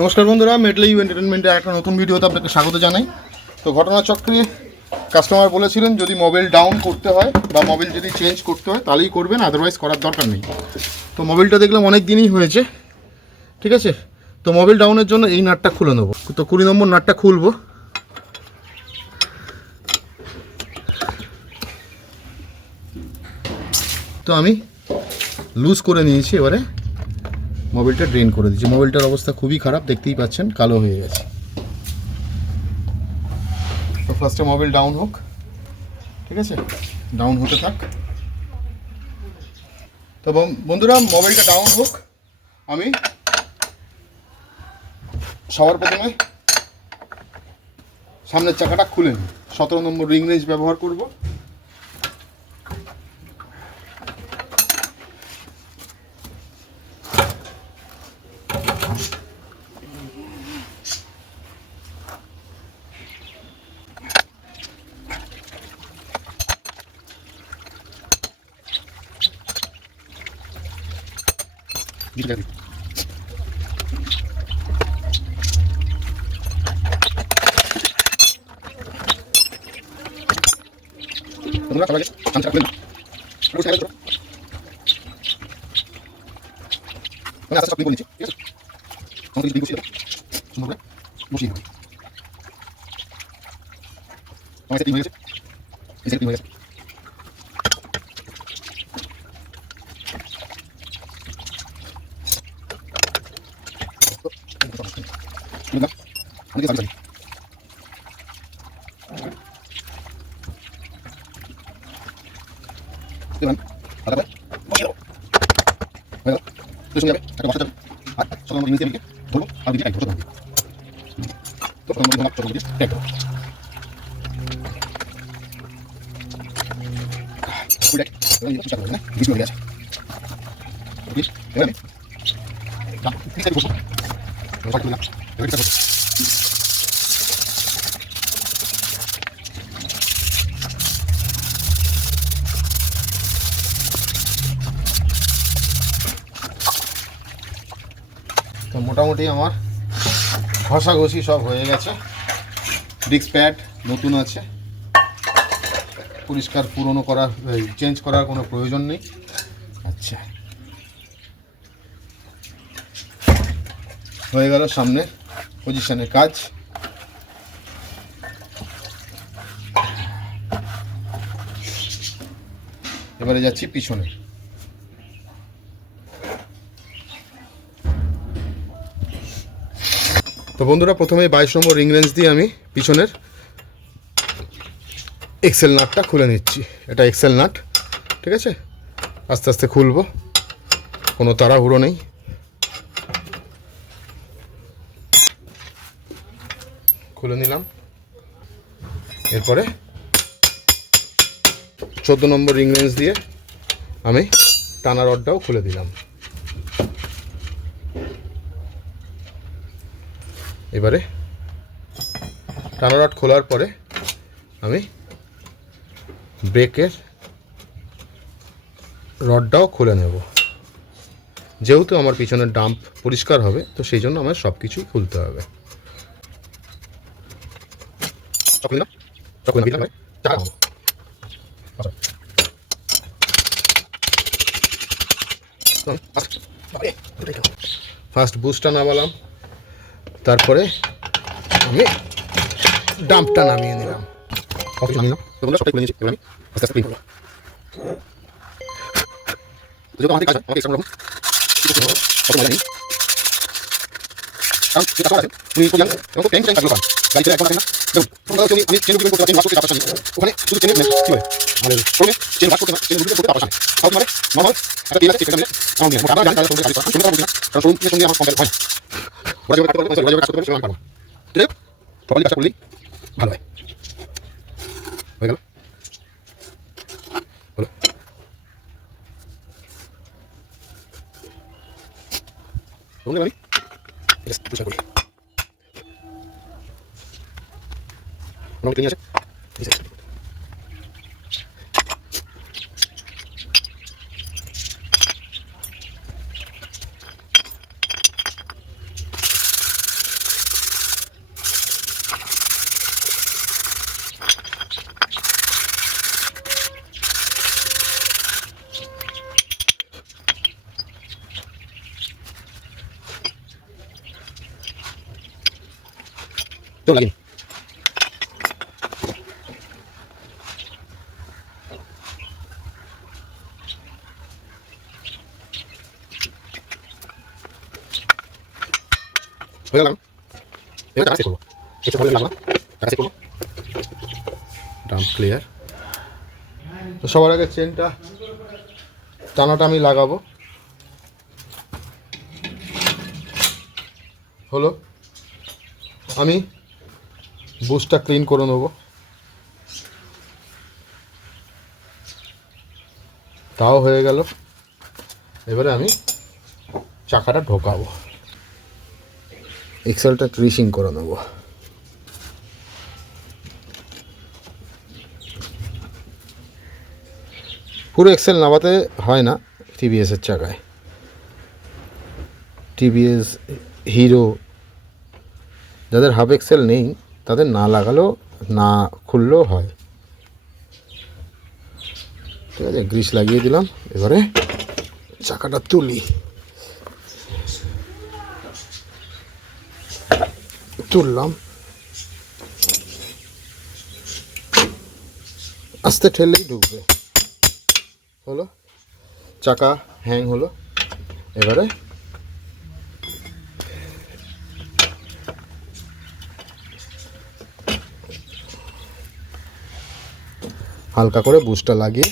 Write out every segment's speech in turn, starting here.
নমস্কার বন্ধুরা মেডলে ইউ এন্টারটেনমেন্টের একটা নতুন ভিডিওতে আপনাকে স্বাগত জানাই। তো ঘটনাচক্রে কাস্টমার বলেছিলেন, যদি মোবাইল ডাউন করতে হয় বা মোবাইল যদি চেঞ্জ করতে হয়, তাহলেই করবেন আদারওয়াইজ করার দরকার নেই। তো মোবাইলটা দেখলাম অনেক দিনই হয়েছে, ঠিক আছে? তো মোবাইল ডাউনের জন্য এই নাটটা খুলে নেব। তো কুড়ি নম্বর নাটটা খুলবো। তো আমি লুজ করে নিয়েছি এবারে। মোবাইলটা ড্রেন করে দিচ্ছি মোবাইলটার অবস্থা খুবই খারাপ, দেখতেই পাচ্ছেন, কালো হয়ে গেছে। তো ফার্স্টে মোবাইল ডাউন হোক, ঠিক আছে? ডাউন হতে থাক। তো বন্ধুরা, মোবাইলটা ডাউন হোক। আমি সবার প্রথমে সামনের চাকাটা খুলে নিই। সতেরো নম্বর রিং রেঞ্জ ব্যবহার করব। তোমরা সবাইকে সামনে চাকা খুলে নাও। পুরো সাইডে ধরো। আমি আস্তে আস্তে ক্লিন করে নিচ্ছি, ঠিক আছে? সমস্ত কিছু ক্লিন বসিয়ে দেবো। সুন্দর করে বসিয়ে দেবো। আমার সাইড ক্লিন হয়ে গেছে। এই সাইড ক্লিন হয়ে গেছে। খুলে দাও। আমি দিয়ে সামনে চালিয়ে। দেবেন আলাদা করে বসিয়ে দেবো হয়ে গেল তো শুনে যাবে একটা বসা যাবে আর সব নম্বর নিচে দিকে ধরবো আর দিকে টাইট ধরবো তো প্রথম নম্বর ছোট নম্বর দিয়ে টাইট ধরবো ফুল টাইট এবার এই চেষ্টা করবেন না বিশ তো মোটামুটি আমার ঘষাঘষি সব হয়ে গেছে। ডিস্ক প্যাড নতুন আছে। পরিষ্কার পুরনো করা চেঞ্জ করার কোনো প্রয়োজন নেই। আচ্ছা। হয়ে গেল সামনে। পজিশনের কাজ. এবারে যাচ্ছি পিছনে। তো বন্ধুরা, প্রথমে বাইশ নম্বর রিং রেঞ্জ দিয়ে আমি পিছনের এক্সেল নাটটা খুলে নিচ্ছি। এটা এক্সেল নাট, ঠিক আছে? আস্তে আস্তে খুলবো। কোনো তাড়াহুড়ো নেই। খুলে নিলাম। এরপরে চোদ্দ নম্বর রিং রেঞ্জ দিয়ে আমি টানা রডটাও খুলে দিলাম। এবারে টানা রড খোলার পরে আমি ব্রেকের রডটাও খুলে নেব। যেহেতু আমার পিছনের ডাম্প পরিষ্কার হবে, তো সেই জন্য আমার সব কিছুই খুলতে হবে। নাও, দিলাম। আচ্ছা। ফার্স্ট। বুস্টটা নামালাম। তারপরে আমি ডাম্পটা নামিয়ে নিলাম। অফিস নামিয়ে নিলাম তো তোমরা সবটাই খুলে নিয়েছি। এবার আমি আস্তে আস্তে ক্লিন করব। যেহেতু আমাদের কাজ আমাকে এক্সট্রা রকম কত মজা নেই। কারণ যে কাস্টমার আছে উনি তো জানেন এবং টাইম টাইম কাজগুলো পান গাড়ি চলে একবার আসেন না দেখুন তোমরা হচ্ছে উনি আমি চেন বুকিং করতে চেন বাস করতে তারপর সামনে ওখানে শুধু চেনের কি হয় আমাদের শোরুমে চেন বাস করতে চেন বুকিং করতে তারপর সামনে তাও মানে নর্মাল একটা তেল আছে সেটা মিলে আমার নিয়ে আমরা জানি তাহলে তোমরা গাড়ি চালান আমি কথা বলছি না কারণ শোরুমের সঙ্গে আমার কম্পেয়ার হয় না ওরা যেভাবে কাজ করতে পারবে ওরা যেভাবে কাজ করতে পারবে সেটা আমি পারব না ঠিক আছে সকালে কাজটা করলেই ভালো হয় হয়ে গেল হলো বললে আমি Nong sih. Tuh lagi nih. এবার টাকা চেক করব। কিছু ভালো লাগল টাকা চেক করব? ডাম্প ক্লিয়ার তো সবার আগে চেনটা টানাটা আমি লাগাবো। হলো আমি বুসটা ক্লিন করে নেব। তাও হয়ে গেল। এবারে আমি চাকাটা ঢোকাবো। এক্সেলটা ক্রিশিং করে নেব। পুরো এক্সেল নামাতে হয় না টিভিএসের চাকায়। টিভিএস হিরো যাদের হাফ এক্সেল নেই, তাদের না লাগালেও, না খুললেও হয়। ঠিক আছে গ্রিস লাগিয়ে দিলাম, এবারে চাকাটা তুলি। তুললাম। আস্তে ঠেললেই ঢুকবে হলো? চাকা হ্যাং হলো। এবারে হালকা করে বুস্টটা লাগিয়ে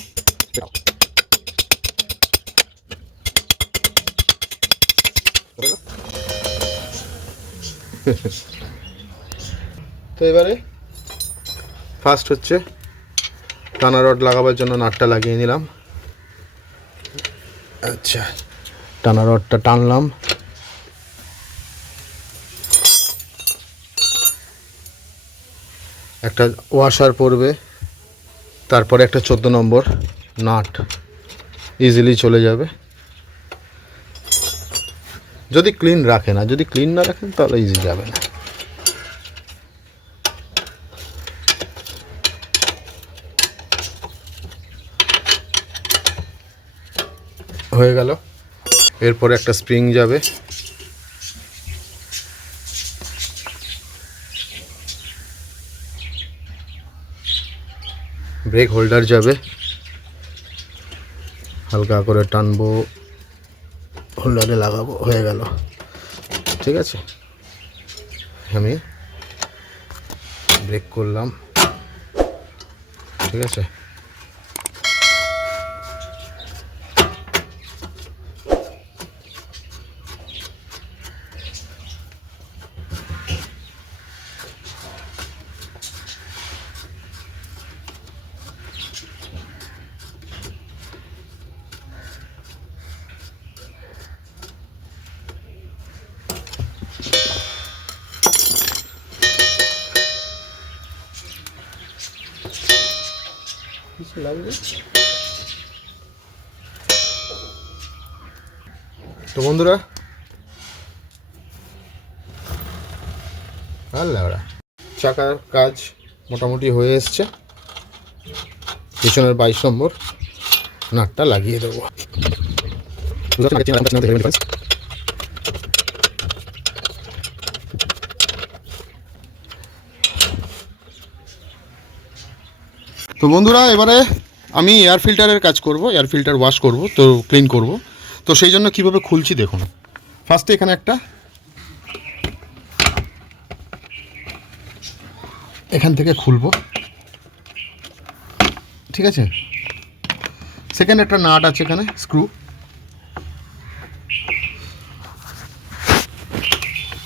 তো এবারে ফার্স্ট হচ্ছে টানা রড লাগাবার জন্য নাটটা লাগিয়ে নিলাম। আচ্ছা টানা রডটা টানলাম। একটা ওয়াশার পড়বে, তারপরে একটা চোদ্দ নম্বর নাট ইজিলি চলে যাবে। যদি ক্লিন রাখে না, যদি ক্লিন না রাখেন তাহলে ইজি যাবে না। হয়ে গেল। এরপরে একটা স্প্রিং যাবে। ব্রেক হোল্ডার যাবে। হালকা করে টানবো। হোল্ডারে লাগাবো, হয়ে গেল। ঠিক আছে? আমি ব্রেক করলাম। ঠিক আছে? তো বন্ধুরা, আল্লাহ চাকার কাজ মোটামুটি হয়ে এসছে। পিছনের বাইশ নম্বর নাটটা লাগিয়ে দেবো। তো বন্ধুরা, এবারে আমি এয়ার ফিল্টারের কাজ করব এয়ার ফিল্টার ওয়াশ করব, তো ক্লিন করব। তো সেই জন্য কীভাবে খুলছি দেখুন। ফার্স্টে এখানে একটা এখান থেকে খুলবো। ঠিক আছে? সেকেন্ড একটা নাট আছে এখানে স্ক্রু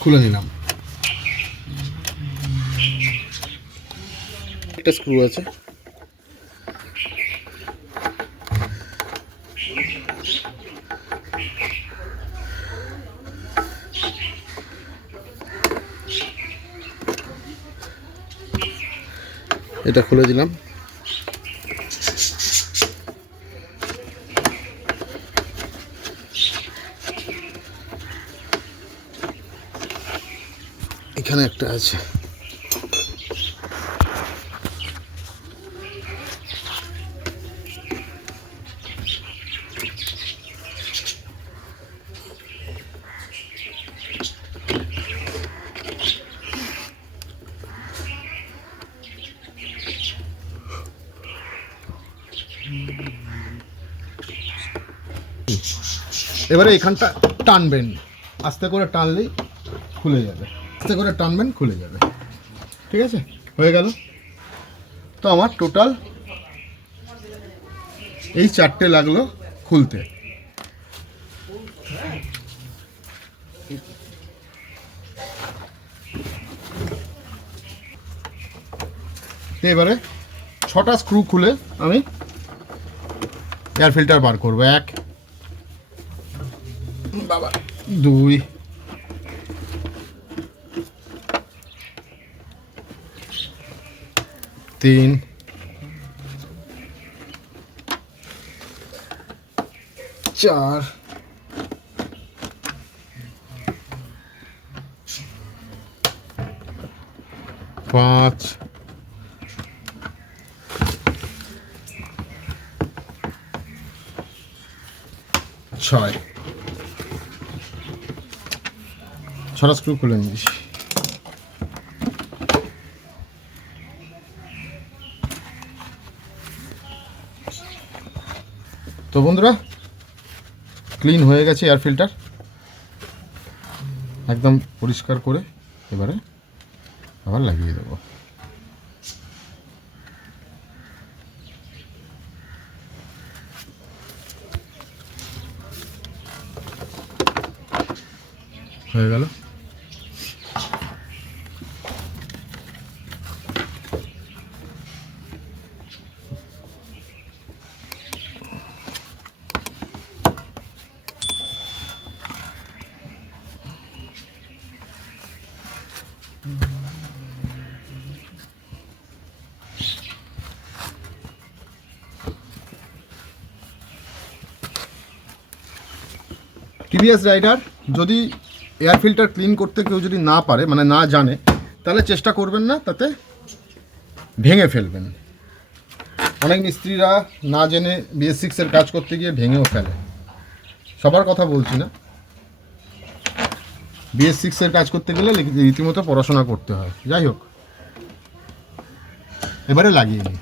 খুলে নিলাম। একটা স্ক্রু আছে। এটা খুলে দিলাম। এখানে একটা আছে। এবারে এখানটা টানবেন। আস্তে করে টানলেই খুলে যাবে। আস্তে করে টানবেন, খুলে যাবে। ঠিক আছে? হয়ে গেল? তো আমার টোটাল এই চারটে লাগল খুলতে। এবারে ছটা স্ক্রু খুলে আমি এয়ার ফিল্টার বার করব। এক বাবা। দুই। তিন। চার। পাঁচ। ছয়। ছটা স্ক্রু খুলে নিয়েছি তো বন্ধুরা ক্লিন হয়ে গেছে এয়ার ফিল্টার একদম পরিষ্কার করে এবারে আবার লাগিয়ে দেবো। হয়ে গেল। টিভিএস রাইডার যদি এয়ার ফিল্টার ক্লিন করতে কেউ যদি না পারে মানে না জানে, তাহলে চেষ্টা করবেন না, তাতে ভেঙে ফেলবেন। অনেক মিস্ত্রিরা না জেনে বিএস সিক্সের কাজ করতে গিয়ে ভেঙেও ফেলে। সবার কথা বলছি না। বিএস সিক্সের কাজ করতে গেলে রীতিমতো পড়াশোনা করতে হয়। যাই হোক, এবারে লাগিয়ে নিই।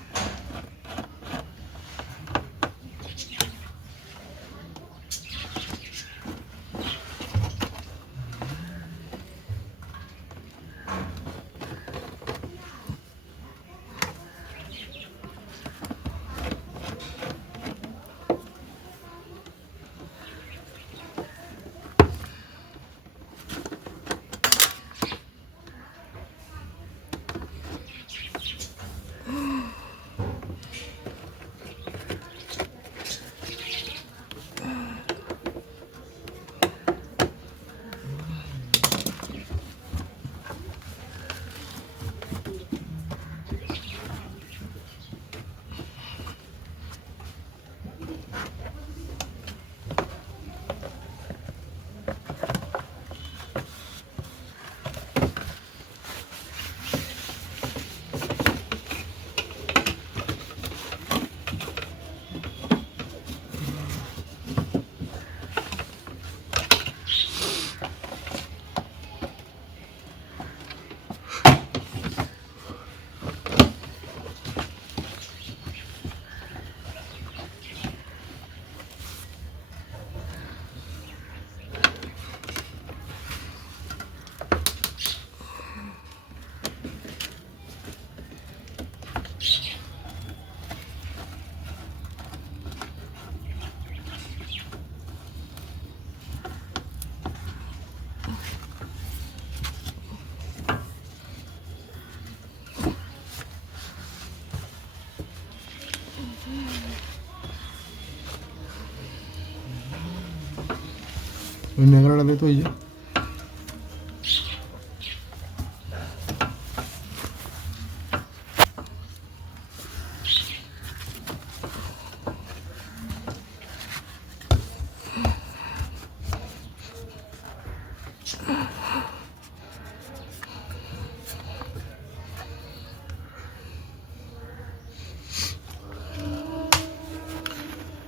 ওই ন্যাংরাটা দে তো ওই যে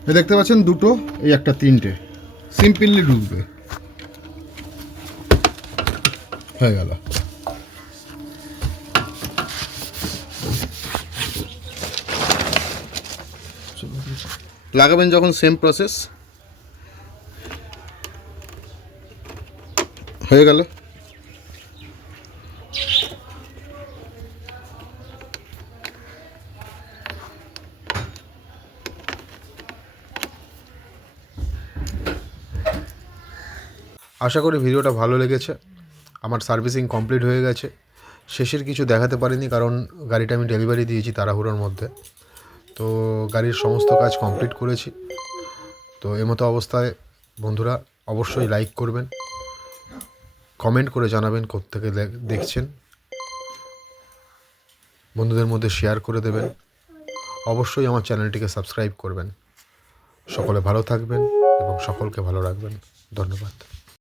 এ দেখতে পাচ্ছেন দুটো এই একটা তিনটে সিম্পলি ঢুকবে হয়ে গেল। লাগাবেন যখন সেম প্রসেস হয়ে গেল। আশা করি ভিডিওটা ভালো লেগেছে। আমার সার্ভিসিং কমপ্লিট হয়ে গেছে। শেষের কিছু দেখাতে পারিনি, কারণ গাড়িটা আমি ডেলিভারি দিয়েছি তাড়াহুড়োর মধ্যে। তো গাড়ির সমস্ত কাজ কমপ্লিট করেছি। তো এমতো অবস্থায় বন্ধুরা অবশ্যই লাইক করবেন, কমেন্ট করে জানাবেন কোত্থেকে দেখছেন। বন্ধুদের মধ্যে শেয়ার করে দেবেন। অবশ্যই আমার চ্যানেলটিকে সাবস্ক্রাইব করবেন। সকলে ভালো থাকবেন এবং সকলকে ভালো রাখবেন। ধন্যবাদ।